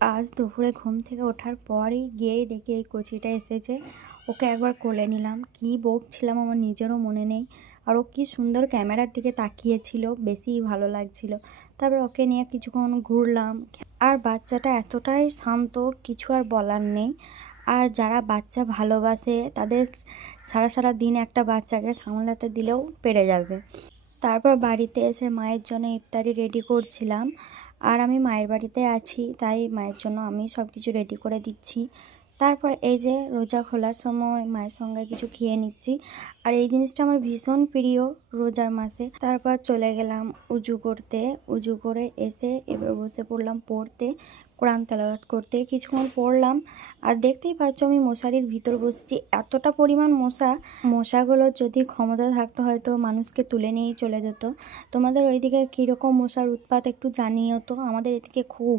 আজ দুপুরে ঘুম থেকে ওঠার পরই গিয়েই দেখি এই কচিটা এসেছে। ওকে একবার কোলে নিলাম, কী বকছিলাম আমার নিজেরও মনে নেই। আর ও কী সুন্দর ক্যামেরার দিকে তাকিয়েছিল, বেশিই ভালো লাগছিল। তারপর ওকে নিয়ে কিছুক্ষণ ঘুরলাম। আর বাচ্চাটা এতটাই শান্ত, কিছু আর বলার নেই। আর যারা বাচ্চা ভালোবাসে তাদের সারা সারা দিন একটা বাচ্চাকে সামলাতে দিলেও পেরে যাবে। তারপর বাড়িতে এসে মায়ের জন্য ইফতারি রেডি করছিলাম। আর আমি মায়ের বাড়িতে আছি, তাই মায়ের জন্য আমি সব কিছু রেডি করে দিচ্ছি। তারপর এই যে রোজা খোলার সময় মায়ের সঙ্গে কিছু খেয়ে নিচ্ছি। আর এই জিনিসটা আমার ভীষণ প্রিয় রোজার মাসে। তারপর চলে গেলাম উজু করতে। উজু করে এসে এবার বসে পড়লাম পড়তে, কোরআন তেলাওয়াত করতে। কিছুক্ষণ পড়লাম আর দেখতেই পাচ্ছ আমি মশারির ভিতর বসছি। এতটা পরিমাণ মশাগুলোর যদি ক্ষমতা থাকতো হয়তো মানুষকে তুলে নিয়েই চলে যেত। তোমাদের ওইদিকে কীরকম মশার উৎপাত একটু জানিও তো, আমাদের এদিকে খুব।